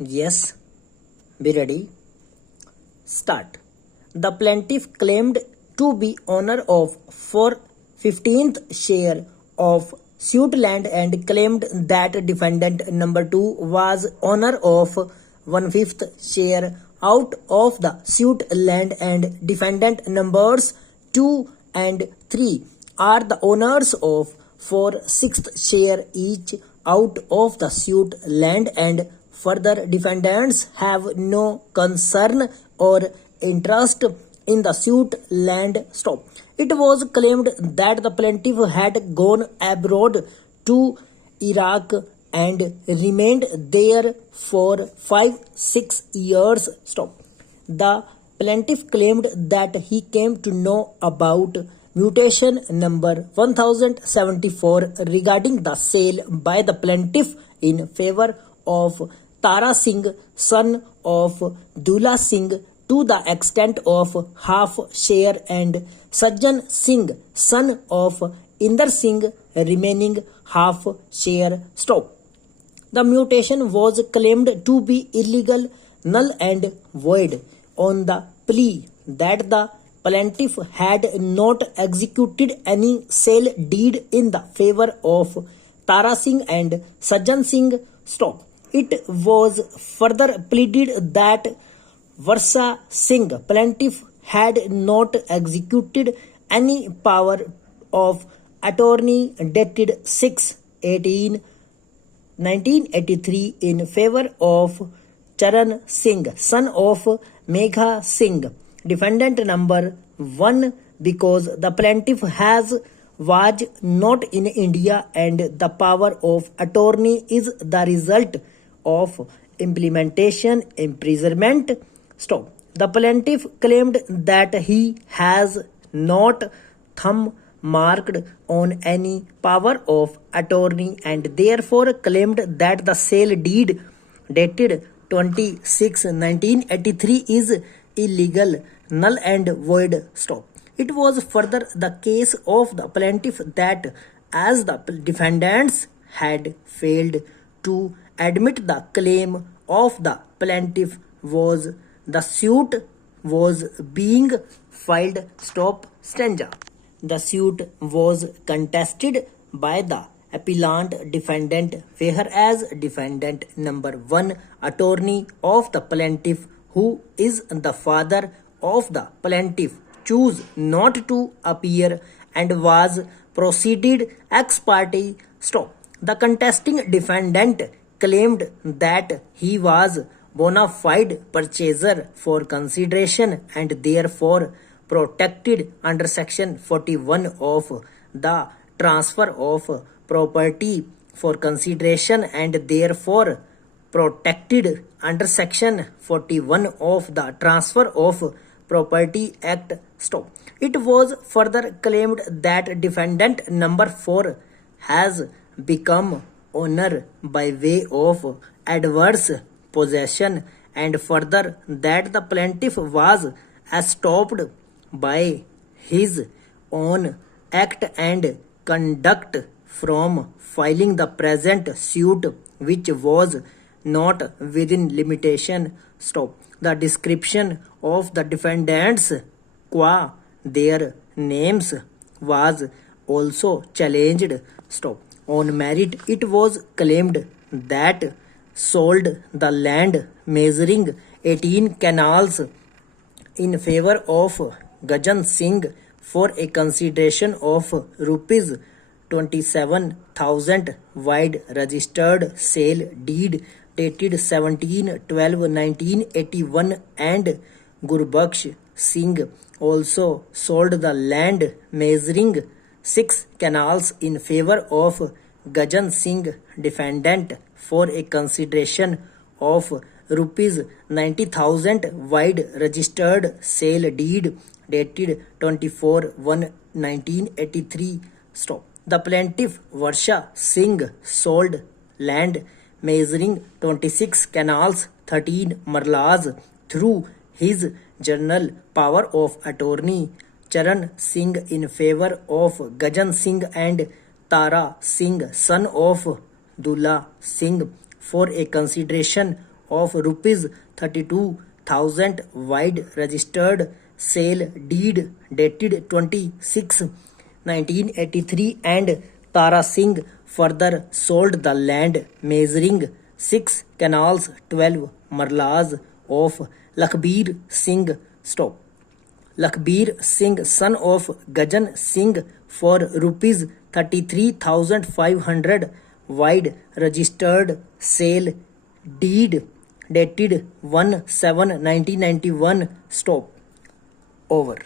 Yes, be ready. Start. The plaintiff claimed to be owner of 4/15th share of suit land and claimed that defendant number 2 was owner of 1/5th share out of the suit land and defendant numbers 2 and 3 are the owners of 4/6th share each out of the suit land and further defendants have no concern or interest in the suit land. Stop. It was claimed that the plaintiff had gone abroad to Iraq and remained there for 5-6 years. Stop. The plaintiff claimed that he came to know about mutation number 1074 regarding the sale by the plaintiff in favor of Tara Singh, son of Dula Singh, to the extent of half share, and Sajjan Singh, son of Inder Singh, remaining half share. Stop. The mutation was claimed to be illegal, null and void on the plea that the plaintiff had not executed any sale deed in the favor of Tara Singh and Sajjan Singh. Stop. It was further pleaded that Varsa Singh, plaintiff, had not executed any power of attorney dated 6/18/1983 in favor of Charan Singh, son of Megha Singh, defendant number 1, because the plaintiff was not in India and the power of attorney is the result of implementation imprisonment. Stop. The plaintiff claimed that he has not thumb marked on any power of attorney and therefore claimed that the sale deed dated 26/1983 is illegal, null and void. Stop. It was further the case of the plaintiff that as the defendants had failed to admit the claim of the plaintiff was the suit was being filed. Stop. Stanza. The suit was contested by the appellant defendant, whereas defendant number 1, attorney of the plaintiff, who is the father of the plaintiff, chose not to appear and was proceeded ex parte. Stop. The contesting defendant claimed that he was bona fide purchaser for consideration and therefore protected under section 41 of the transfer of property for consideration and therefore protected under section 41 of the transfer of property act. Stop. It was further claimed that defendant number 4 has become owner by way of adverse possession and further that the plaintiff was stopped by his own act and conduct from filing the present suit, which was not within limitation. Stop. The description of the defendants qua their names was also challenged. Stop. On merit, it was claimed that sold the land measuring 18 canals in favor of Gajan Singh for a consideration of rupees 27,000 wide registered sale deed dated 17/12/1981 and Gurbaksh Singh also sold the land measuring 6 canals in favor of Gajan Singh, defendant, for a consideration of rupees 90,000 wide registered sale deed dated 24/1/1983. Stop. The plaintiff Varsha Singh sold land measuring 26 canals, 13 marlas through his general power of attorney Charan Singh in favor of Gajan Singh and Tara Singh, son of Dula Singh, for a consideration of rupees 32,000 wide registered sale deed dated 26/1983, and Tara Singh further sold the land measuring 6 canals 12 marlas of Lakhbir Singh Lakhbir Singh, son of Gajan Singh, for rupees 33,500 wide registered sale deed dated 1/7/1991. Over.